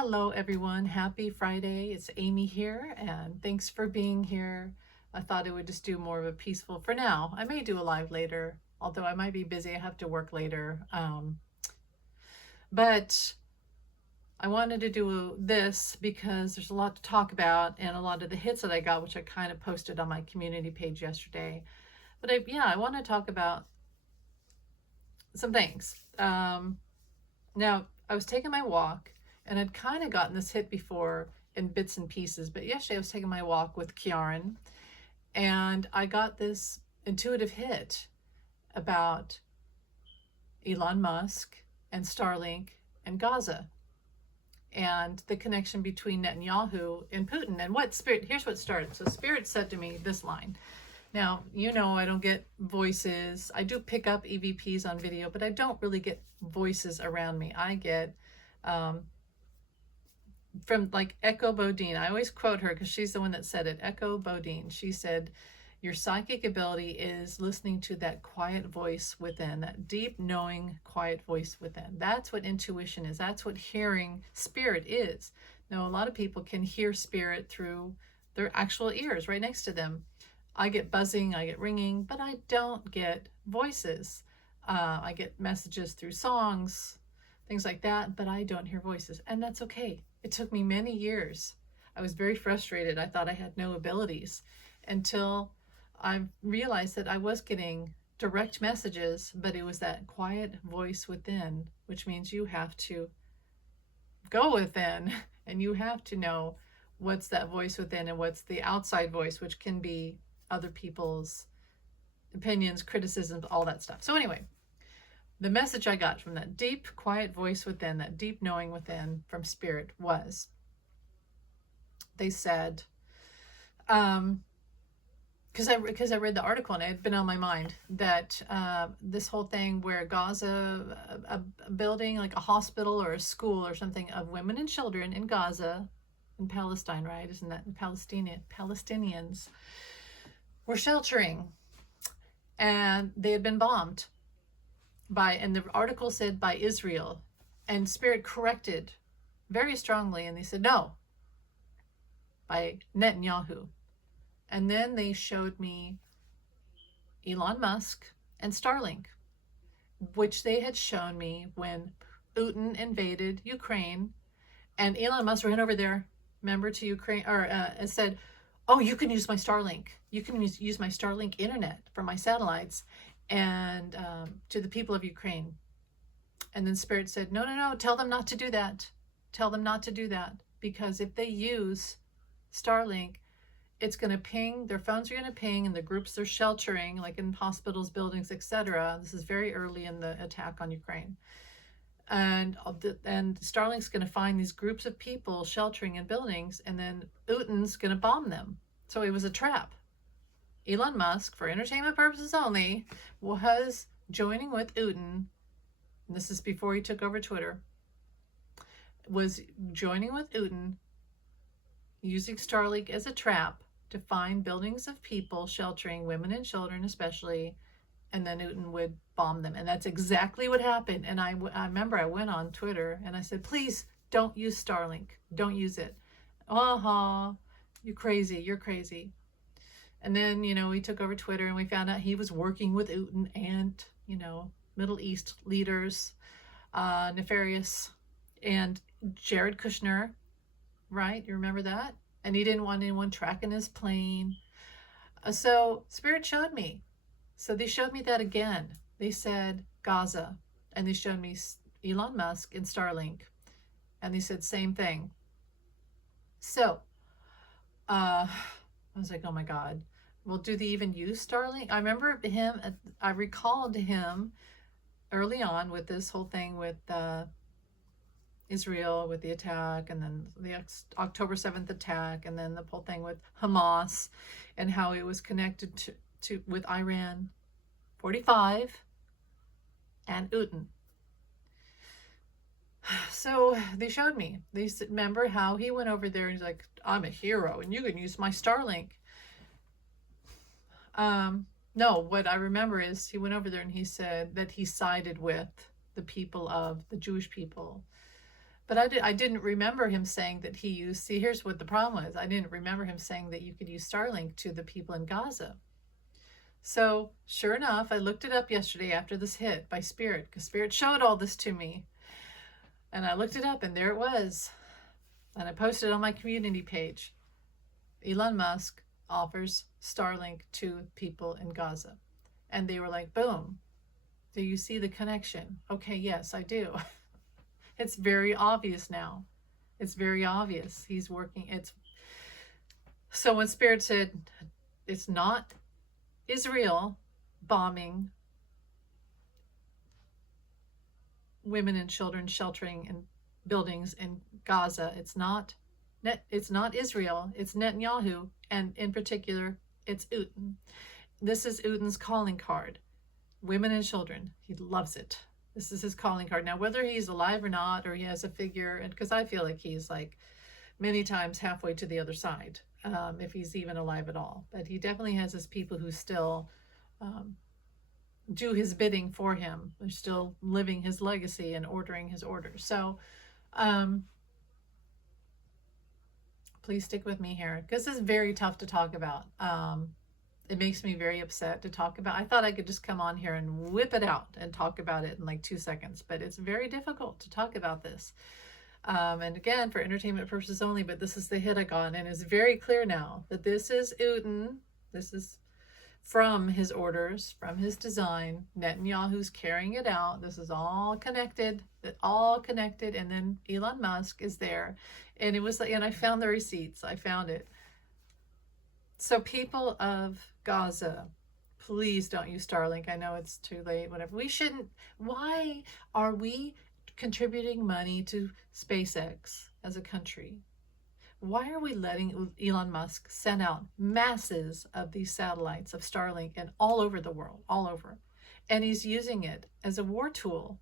Hello, everyone. Happy Friday. It's Amy here, and thanks for being here. I thought I would just do more of a peaceful for now. I may do a live later, although I might be busy. I have to work later. But I wanted to do this because there's a lot to talk about and a lot of the hits that I got, which I kind of posted on my community page yesterday. But I want to talk about some things. Now, I was taking my walk and I'd kind of gotten this hit before in bits and pieces, but yesterday I was taking my walk with Kiaran and I got this intuitive hit about Elon Musk and Starlink and Gaza and the connection between Netanyahu and Putin. And here's what started. So Spirit said to me this line. Now, I don't get voices. I do pick up EVPs on video, but I don't really get voices around me. I get from like Echo Bodine. I always quote her because she's the one that said it. Echo Bodine. She said, your psychic ability is listening to that quiet voice within, that deep knowing quiet voice within. That's what intuition is. That's what hearing spirit is. Now, a lot of people can hear spirit through their actual ears right next to them. I get buzzing, I get ringing, but I don't get voices. I get messages through songs, things like that, but I don't hear voices, and that's okay. It took me many years. I was very frustrated. I thought I had no abilities until I realized that I was getting direct messages, but it was that quiet voice within, which means you have to go within and you have to know what's that voice within and what's the outside voice, which can be other people's opinions, criticisms, all that stuff. So anyway, the message I got from that deep, quiet voice within, that deep knowing within from Spirit was, they said, because I read the article and it had been on my mind that this whole thing where Gaza, a building like a hospital or a school or something of women and children in Gaza, in Palestine, right? Isn't that Palestinians were sheltering, and they had been bombed and the article said by Israel, and Spirit corrected very strongly, and they said no, by Netanyahu. And then they showed me Elon Musk and Starlink, which they had shown me when Putin invaded Ukraine, and Elon Musk ran over there, remember, to Ukraine, or said, oh, you can use my Starlink. You can use my Starlink internet from my satellites and to the people of Ukraine. And then Spirit said, no, tell them not to do that. Tell them not to do that. Because if they use Starlink, it's going to ping, their phones are going to ping, and the groups they're sheltering, like in hospitals, buildings, etc. This is very early in the attack on Ukraine. And Starlink's going to find these groups of people sheltering in buildings, and then Putin's going to bomb them. So it was a trap. Elon Musk, for entertainment purposes only, was joining with Putin, and this is before he took over Twitter, was joining with Putin, using Starlink as a trap to find buildings of people sheltering women and children especially, and then Putin would bomb them. And that's exactly what happened. And I remember I went on Twitter and I said, please don't use Starlink. Don't use it. You're crazy. And then, we took over Twitter and we found out he was working with Putin and, Middle East leaders, nefarious, and Jared Kushner, right? You remember that? And he didn't want anyone tracking his plane. So Spirit showed me. So they showed me that again. They said Gaza, and they showed me Elon Musk and Starlink, and they said same thing. So I was like, oh my God. Well, do they even use Starlink? I remember I recalled him early on with this whole thing with Israel, with the attack, and then the October 7th attack, and then the whole thing with Hamas and how it was connected to with Iran 45 and Putin. So they showed me. They said, remember how he went over there and he's like, I'm a hero and you can use my Starlink. No, what I remember is he went over there and he said that he sided with the people of the Jewish people But I didn't remember him saying that he used, see, here's what the problem was. I didn't remember him saying that you could use Starlink to the people in Gaza. So sure enough, I looked it up yesterday after this hit by Spirit, because Spirit showed all this to me. And I looked it up, and there it was. And I posted on my community page. Elon Musk offers Starlink to people in Gaza. And they were like, boom. Do you see the connection? Okay, yes, I do. It's very obvious now. It's very obvious. He's working. So when Spirit said it's not Israel bombing women and children sheltering in buildings in Gaza, it's not Israel, it's Netanyahu, and in particular, it's Uten. This is Uten's calling card. Women and children. He loves it. This is his calling card. Now, whether he's alive or not, or he has a figure, and because I feel like he's like many times halfway to the other side, if he's even alive at all. But he definitely has his people who still do his bidding for him. They're still living his legacy and ordering his orders. So please stick with me here, because this is very tough to talk about. It makes me very upset to talk about. I thought I could just come on here and whip it out and talk about it in like 2 seconds, but it's very difficult to talk about this. And again, for entertainment purposes only, but this is the hit I got, and it's very clear now that this is Uten. This is from his orders, from his design. Netanyahu's carrying it out. This is all connected, and then Elon Musk is there. And it was like, and I found the receipts. I found it. So people of Gaza, please don't use Starlink. I know it's too late, whatever. We shouldn't. Why are we contributing money to SpaceX as a country? Why are we letting Elon Musk send out masses of these satellites of Starlink and all over the world, all over? And he's using it as a war tool.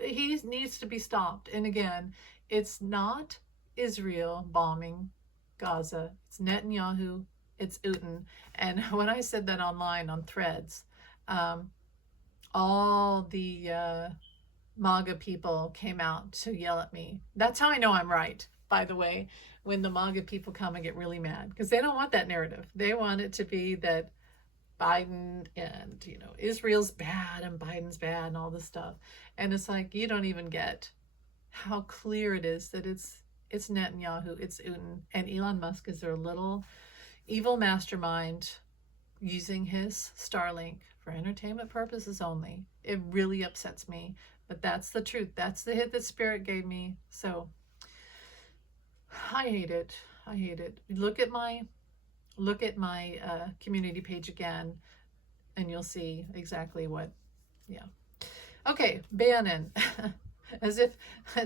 He needs to be stopped. And again, it's not Israel bombing Gaza. It's Netanyahu. It's Uten. And when I said that online on Threads, all the MAGA people came out to yell at me. That's how I know I'm right, by the way, when the MAGA people come and get really mad, because they don't want that narrative. They want it to be that Biden and, Israel's bad and Biden's bad and all this stuff. And it's like, you don't even get how clear it is that it's Netanyahu, it's Uten, and Elon Musk is their little evil mastermind using his Starlink for entertainment purposes only. It really upsets me, but that's the truth. That's the hit that Spirit gave me. So I hate it. I hate it. Look at my community page again, and you'll see exactly what. Yeah. Okay, Bannon. As if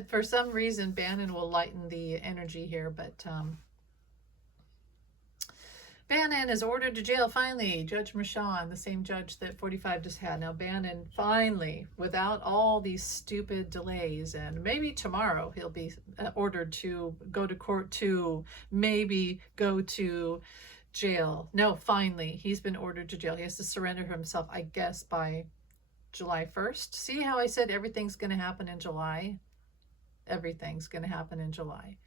for some reason Bannon will lighten the energy here, but Bannon is ordered to jail finally. Judge Merchan, the same judge that 45 just had. Now Bannon finally, without all these stupid delays, and maybe tomorrow he'll be ordered to go to court to maybe go to jail. No, finally, he's been ordered to jail. He has to surrender himself, I guess, by July 1st. See how I said everything's going to happen in July? Everything's going to happen in July.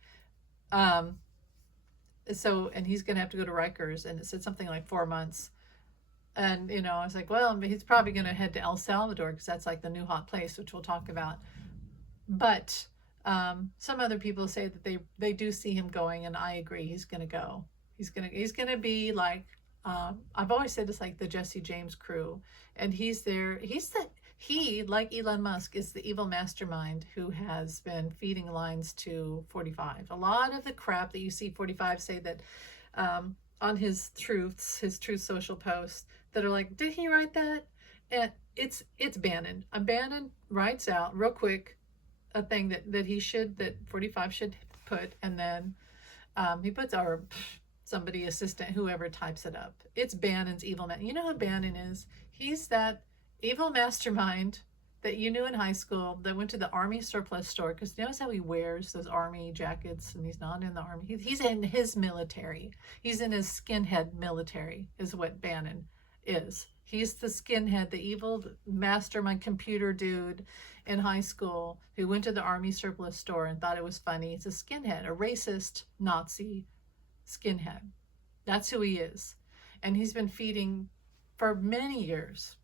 So, and he's going to have to go to Rikers, and it said something like 4 months. And, I was like, well, he's probably going to head to El Salvador, because that's like the new hot place, which we'll talk about. But some other people say that they do see him going, and I agree. He's going to go. He's going to be like, I've always said it's like the Jesse James crew, and he's there. He, like Elon Musk, is the evil mastermind who has been feeding lines to 45. A lot of the crap that you see 45 say that on his Truth Social posts that are like, did he write that? And it's Bannon. Bannon writes out real quick a thing that 45 should put, and then he puts our somebody assistant, whoever types it up. It's Bannon's evil man. You know who Bannon is? He's that evil mastermind that you knew in high school that went to the army surplus store, because notice how he wears those army jackets, and he's not in the army. He's in his military. He's in his skinhead military is what Bannon is. He's the skinhead, the evil mastermind computer dude, in high school who went to the army surplus store and thought it was funny. It's a skinhead, a racist Nazi skinhead. That's who he is. And he's been feeding for many years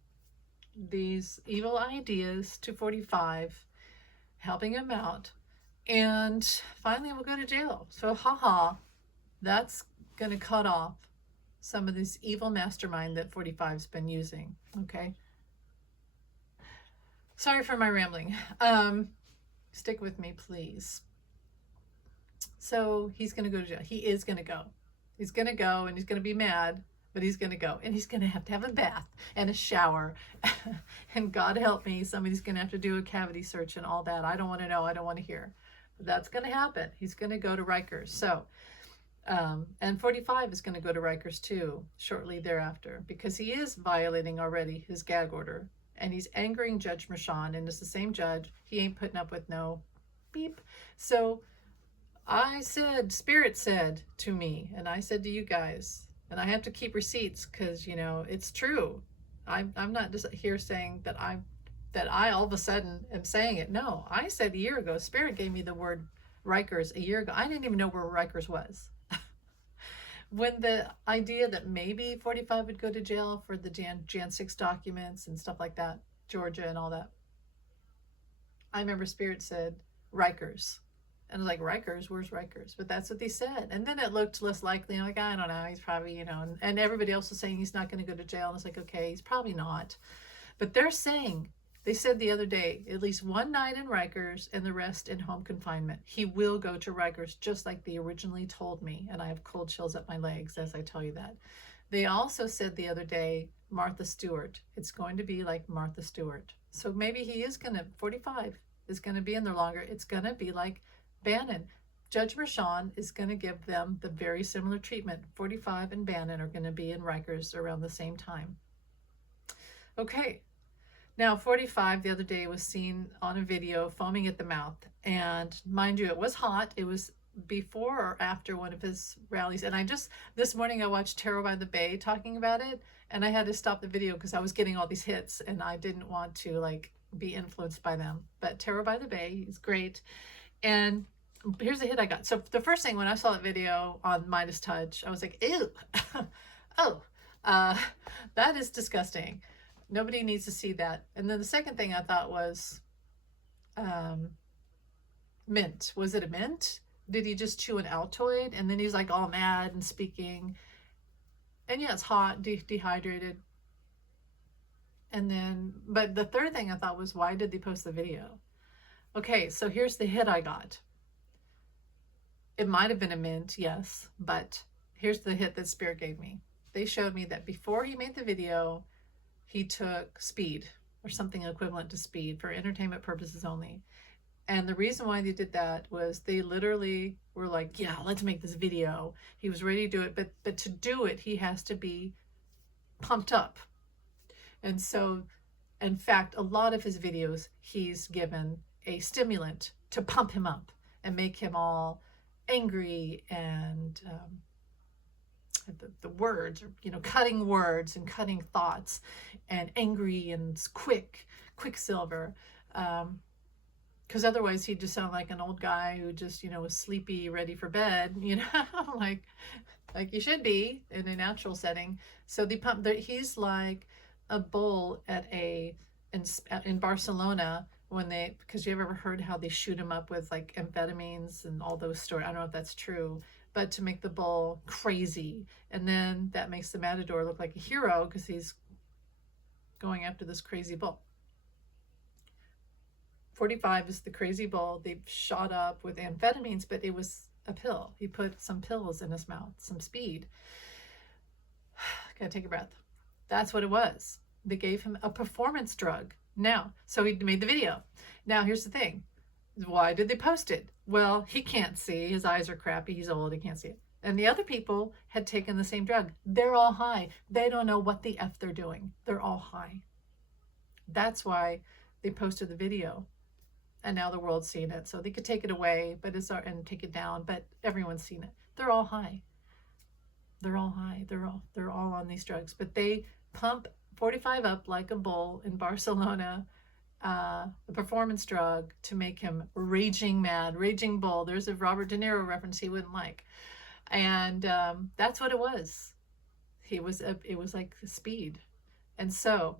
these evil ideas to 45, helping him out. And finally we'll go to jail. So haha, that's going to cut off some of this evil mastermind that 45's been using. Okay. Sorry for my rambling. Stick with me, please. So he's going to go to jail. He is going to go. He's going to go, and he's going to be mad, but he's going to go. And he's going to have a bath and a shower. And God help me, somebody's going to have to do a cavity search and all that. I don't want to know. I don't want to hear. But that's going to happen. He's going to go to Rikers. So, and 45 is going to go to Rikers too, shortly thereafter, because he is violating already his gag order. And he's angering Judge Mershon, and it's the same judge. He ain't putting up with no beep. So I said, Spirit said to me, and I said to you guys, and I have to keep receipts because, you know, it's true. I'm not just here saying that I all of a sudden am saying it. No, I said a year ago, Spirit gave me the word Rikers a year ago. I didn't even know where Rikers was. When the idea that maybe 45 would go to jail for the Jan 6 documents and stuff like that, Georgia and all that, I remember Spirit said Rikers. And I was like, Rikers? Where's Rikers? But that's what they said. And then it looked less likely. I'm like, I don't know. He's probably, you know, and everybody else was saying he's not going to go to jail. And it's like, okay, he's probably not. But they're saying, they said the other day, at least one night in Rikers and the rest in home confinement. He will go to Rikers just like they originally told me. And I have cold chills up my legs as I tell you that. They also said the other day, Martha Stewart. It's going to be like Martha Stewart. So maybe he is going to, 45 is going to be in there longer. It's going to be like Bannon. Judge Mershon is going to give them the very similar treatment. 45 and Bannon are going to be in Rikers around the same time. Okay. Now, 45 the other day was seen on a video foaming at the mouth. And mind you, it was hot. It was before or after one of his rallies. And this morning I watched Tarot by the Bay talking about it. And I had to stop the video because I was getting all these hits and I didn't want to like be influenced by them. But Tarot by the Bay is great. And here's the hit I got. So the first thing when I saw that video on Midas Touch, I was like, ew, oh, that is disgusting. Nobody needs to see that. And then the second thing I thought was mint. Was it a mint? Did he just chew an Altoid? And then he's like all mad and speaking. And yeah, it's hot, dehydrated. And then, but the third thing I thought was, why did they post the video? Okay, so here's the hit I got. It might have been a mint, yes, but here's the hit that Spirit gave me. They showed me that before he made the video, he took speed or something equivalent to speed for entertainment purposes only. And the reason why they did that was they literally were like, yeah, let's make this video. He was ready to do it, but to do it, he has to be pumped up. And so, in fact, a lot of his videos, he's given a stimulant to pump him up and make him all angry and the words, you know, cutting words and cutting thoughts and angry and quicksilver. Because otherwise he'd just sound like an old guy who just, you know, was sleepy, ready for bed, you know, like you should be in a natural setting. So he's like a bull at in Barcelona when because you ever heard how they shoot him up with like amphetamines and all those stories. I don't know if that's true, but to make the bull crazy. And then that makes the matador look like a hero because he's going after this crazy bull. 45 is the crazy bull. They've shot up with amphetamines, but it was a pill. He put some pills in his mouth, some speed. Gotta take a breath. That's what it was. They gave him a performance drug. Now, so he made the video. Now, here's the thing. Why did they post it? Well, he can't see. His eyes are crappy. He's old. He can't see it. And the other people had taken the same drug. They're all high. They don't know what the F they're doing. They're all high. That's why they posted the video. And now the world's seen it. So they could take it away, and take it down, but everyone's seen it. They're all high. They're all high. They're all on these drugs. But they pump 45 up like a bull in Barcelona the performance drug to make him raging mad, raging bull. There's a Robert De Niro reference he wouldn't like. And that's what it was. It was like speed. And so,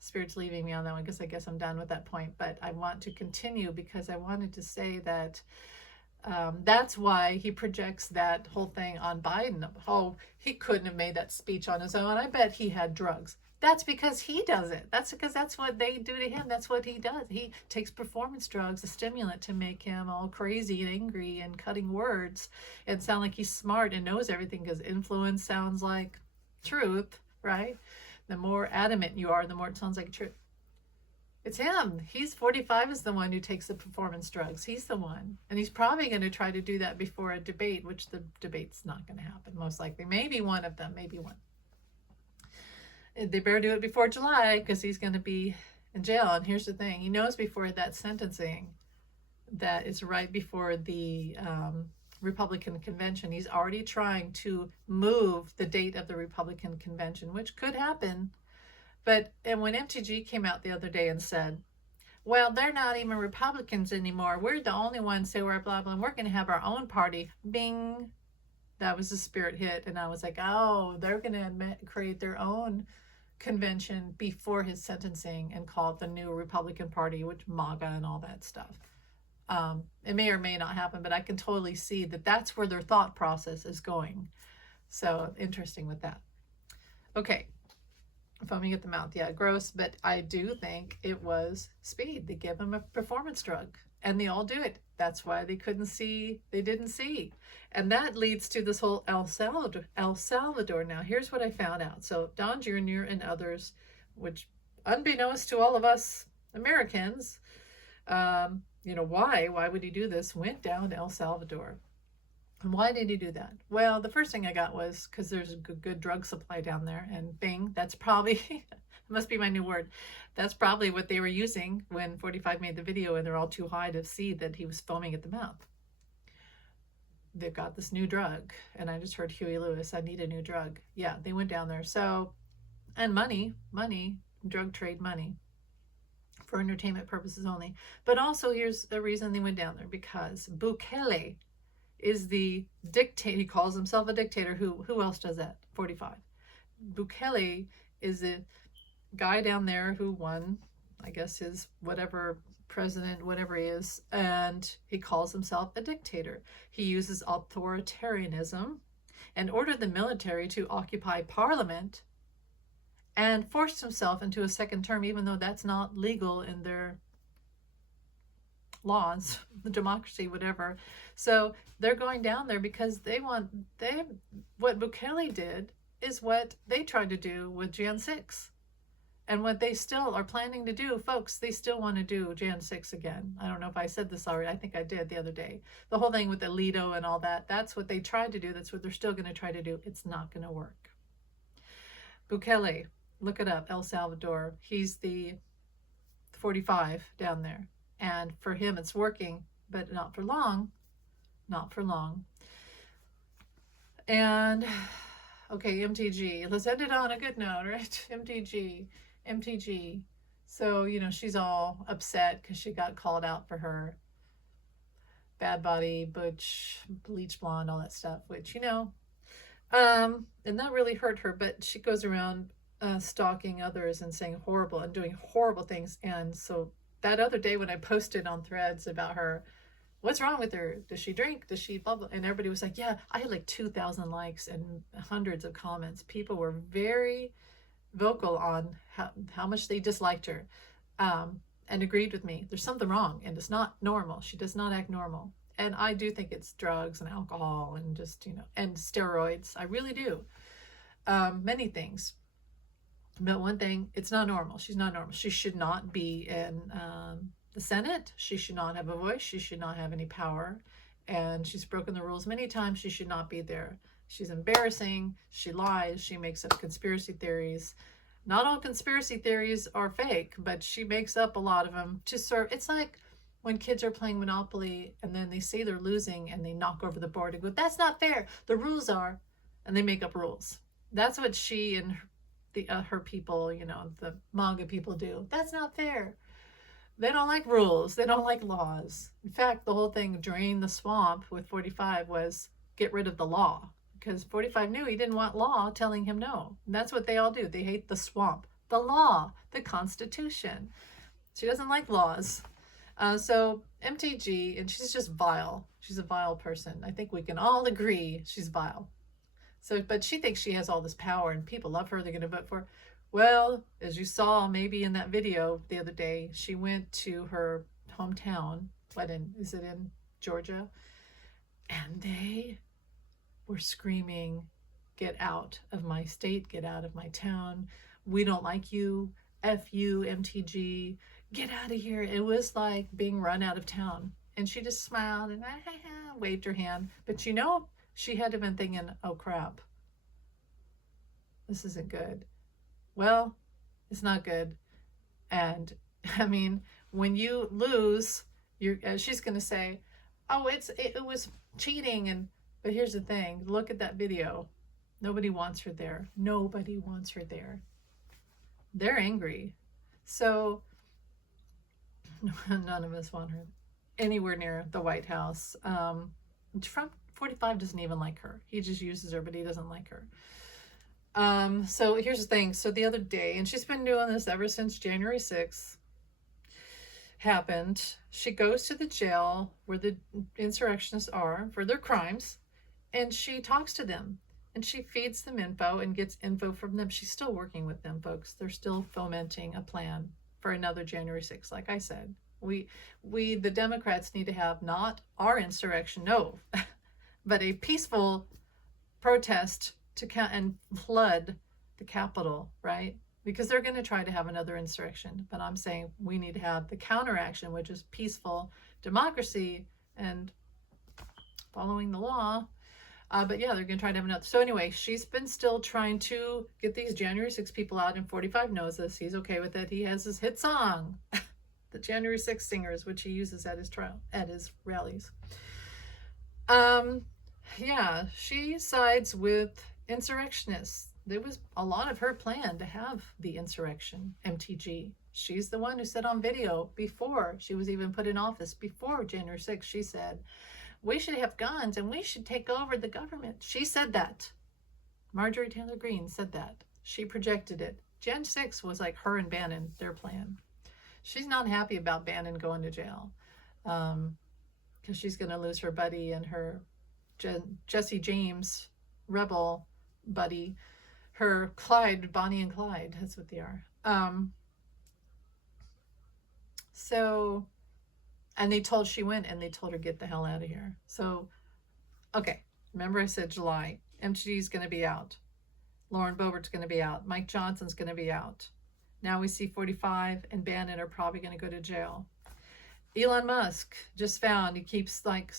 Spirit's leaving me on that one because I guess I'm done with that point. But I want to continue because I wanted to say that that's why he projects that whole thing on Biden. Oh, he couldn't have made that speech on his own. I bet he had drugs. That's because he does it. That's because that's what they do to him. That's what he does. He takes performance drugs, a stimulant, to make him all crazy and angry and cutting words and sound like he's smart and knows everything, because influence sounds like truth, right? The more adamant you are, the more it sounds like truth. It's him. He's 45 is the one who takes the performance drugs. He's the one. And he's probably going to try to do that before a debate, which the debate's not going to happen, most likely. Maybe one of them, maybe one. They better do it before July because he's going to be in jail. And here's the thing. He knows before that sentencing that is right before the Republican convention. He's already trying to move the date of the Republican convention, which could happen. And when MTG came out the other day and said, well, they're not even Republicans anymore. We're the only ones who are blah, blah, and we're going to have our own party. Bing. That was the Spirit hit. And I was like, oh, they're going to create their own convention before his sentencing and call it the new Republican Party, which MAGA and all that stuff. It may or may not happen, but I can totally see that that's where their thought process is going. So interesting with that. Okay. Foaming at the mouth. Yeah, gross. But I do think it was speed. They give him a performance drug and they all do it. That's why they couldn't see. They didn't see. And that leads to this whole El Salvador. Now, here's what I found out. So Don Jr. and others, which unbeknownst to all of us Americans, why would he do this? Went down to El Salvador. And why did he do that? Well, the first thing I got was because there's a good drug supply down there. And bing, that's probably, must be my new word. That's probably what they were using when 45 made the video and they're all too high to see that he was foaming at the mouth. They've got this new drug. And I just heard Huey Lewis, I need a new drug. Yeah, they went down there. So, and money, drug trade money for entertainment purposes only. But also here's the reason they went down there, because Bukele is the dictator. He calls himself a dictator. Who else does that? 45. Bukele is the guy down there who won, I guess, his whatever president, whatever he is, and he calls himself a dictator. He uses authoritarianism and ordered the military to occupy parliament and forced himself into a second term, even though that's not legal in their laws, the democracy, whatever. So they're going down there because what Bukele did is what they tried to do with Jan 6. And what they still are planning to do, folks, they still want to do Jan 6 again. I don't know if I said this already. I think I did the other day. The whole thing with Alito and all that, that's what they tried to do. That's what they're still going to try to do. It's not going to work. Bukele, look it up, El Salvador. He's the 45 down there. And for him, it's working, but not for long. Not for long. And, okay, MTG. Let's end it on a good note, right? MTG. So, she's all upset because she got called out for her bad body, butch, bleach blonde, all that stuff, which, and that really hurt her. But she goes around stalking others and saying horrible and doing horrible things. And so that other day when I posted on Threads about her, what's wrong with her? Does she drink? Does she blah, blah? And everybody was like, yeah, I had like 2,000 likes and hundreds of comments. People were very vocal on how much they disliked her and agreed with me. There's something wrong and it's not normal. She does not act normal. And I do think it's drugs and alcohol and just, and steroids. I really do. Many things. But one thing, it's not normal. She's not normal. She should not be in the Senate. She should not have a voice. She should not have any power. And she's broken the rules many times. She should not be there. She's embarrassing. She lies. She makes up conspiracy theories. Not all conspiracy theories are fake, but she makes up a lot of them to serve. It's like when kids are playing Monopoly and then they say they're losing and they knock over the board and go, that's not fair. The rules are, and they make up rules. That's what she and the her people, you know, the MAGA people do. That's not fair. They don't like rules. They don't like laws. In fact, the whole thing, drain the swamp with 45, was get rid of the law, because 45 knew he didn't want law telling him no. And that's what they all do. They hate the swamp, the law, the Constitution. She doesn't like laws. So MTG, and she's just vile. She's a vile person. I think we can all agree she's vile. So, but she thinks she has all this power and people love her. They're going to vote for her. Well, as you saw maybe in that video the other day, she went to her hometown. Is it in Georgia? And they were screaming, get out of my state, get out of my town. We don't like you. F you, MTG. Get out of here. It was like being run out of town. And she just smiled and waved her hand. But you know, she had to have been thinking, oh crap, this isn't good. Well, it's not good. And I mean, when you lose, she's going to say, oh, it was cheating. But here's the thing. Look at that video. Nobody wants her there. Nobody wants her there. They're angry. So none of us want her anywhere near the White House. Trump 45 doesn't even like her. He just uses her, but he doesn't like her. So here's the thing. So the other day, and she's been doing this ever since January 6th happened. She goes to the jail where the insurrectionists are for their crimes, and she talks to them, and she feeds them info and gets info from them. She's still working with them, folks. They're still fomenting a plan for another January 6th. Like I said, we the Democrats need to have not our insurrection, no, but a peaceful protest to count and flood the Capitol, right? Because they're going to try to have another insurrection. But I'm saying we need to have the counteraction, which is peaceful democracy and following the law. But yeah, they're going to try to have another. So anyway, she's been still trying to get these January 6 people out, and 45 knows this. He's okay with it. He has his hit song, the January 6 Singers, which he uses at his rallies. Yeah, she sides with insurrectionists. There was a lot of her plan to have the insurrection, MTG. She's the one who said on video before she was even put in office, before January 6th, she said, we should have guns and we should take over the government. She said that. Marjorie Taylor Greene said that. She projected it. Jan 6 was like her and Bannon, their plan. She's not happy about Bannon going to jail because she's going to lose her buddy and her Jesse James rebel buddy, her Clyde, Bonnie and Clyde, that's what they are. So, and they told she went and they told her get the hell out of here. So, okay, remember I said July, MTG is going to be out. Lauren Boebert's going to be out. Mike Johnson's going to be out. Now we see 45 and Bannon are probably going to go to jail. Elon Musk just found he keeps like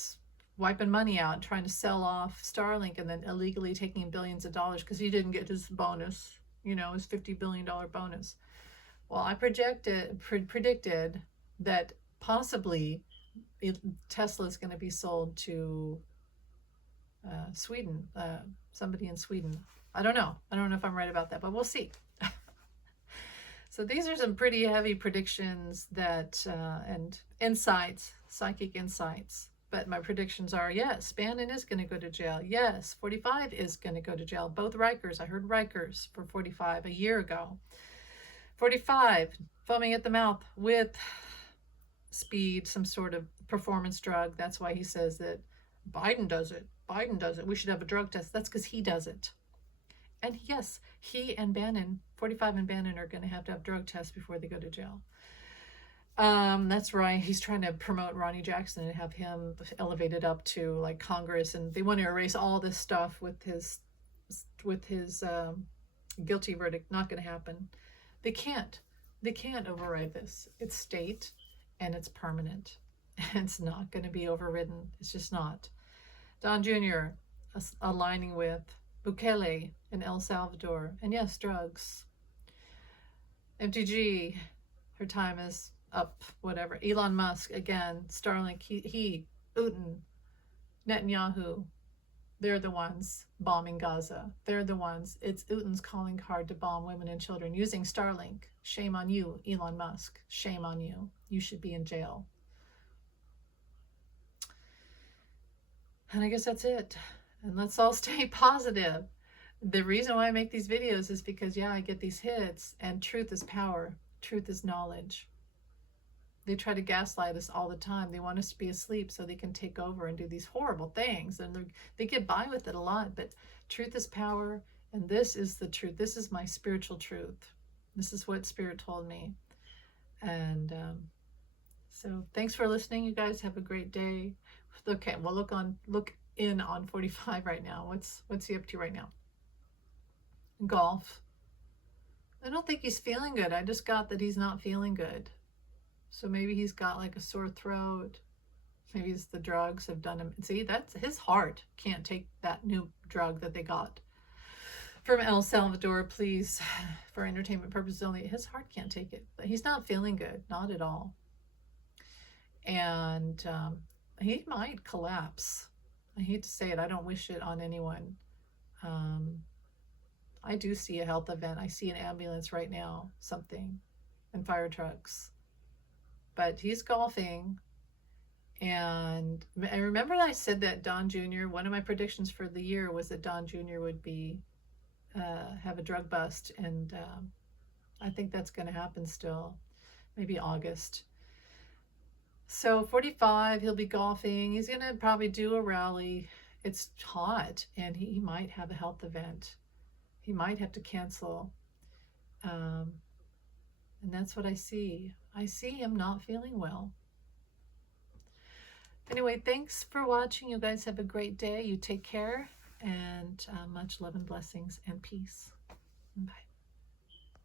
wiping money out, trying to sell off Starlink and then illegally taking billions of dollars because he didn't get his bonus, you know, his $50 billion bonus. Well, I predicted that possibly Tesla is going to be sold to Sweden, somebody in Sweden. I don't know if I'm right about that, but we'll see. So these are some pretty heavy predictions that and insights, psychic insights. But my predictions are, yes, Bannon is going to go to jail. Yes, 45 is going to go to jail. Both Rikers. I heard Rikers for 45 a year ago. 45, foaming at the mouth with speed, some sort of performance drug. That's why he says that Biden does it. Biden does it. We should have a drug test. That's because he does it. And yes, he and Bannon, 45 and Bannon, are going to have drug tests before they go to jail. That's right. He's trying to promote Ronnie Jackson and have him elevated up to like Congress, and they want to erase all this stuff with his guilty verdict. Not going to happen. They can't override this. It's state and it's permanent. It's not going to be overridden. It's just not. Don Jr. aligning with Bukele in El Salvador, and yes, drugs. MTG, her time is up, whatever. Elon Musk, again, Starlink, he Putin, Netanyahu, They're the ones bombing Gaza. They're the ones. It's Putin's calling card to bomb women and children using Starlink. Shame on you, Elon Musk. Shame on you. You should be in jail. And I guess that's it. And let's all stay positive. The reason why I make these videos is because, yeah, I get these hits, and truth is power. Truth is knowledge. They try to gaslight us all the time. They want us to be asleep so they can take over and do these horrible things. And they get by with it a lot, but truth is power. And this is the truth. This is my spiritual truth. This is what Spirit told me. And so thanks for listening. You guys have a great day. Okay, well, look in on 45 right now. What's he up to right now? Golf. I don't think he's feeling good. I just got that he's not feeling good. So maybe he's got like a sore throat. Maybe it's the drugs have done him. See, that's his heart can't take that new drug that they got from El Salvador, please, for entertainment purposes only. His heart can't take it. But he's not feeling good, not at all. And he might collapse. I hate to say it. I don't wish it on anyone. I do see a health event. I see an ambulance right now, something, and fire trucks. But he's golfing. And I remember I said that Don Jr., one of my predictions for the year was that Don Jr. would be have a drug bust. And I think that's going to happen still, maybe August. So 45, he'll be golfing. He's going to probably do a rally. It's hot, and he might have a health event. He might have to cancel. And that's what I see. I see him not feeling well. Anyway, thanks for watching. You guys have a great day. You take care, and much love and blessings and peace. Bye.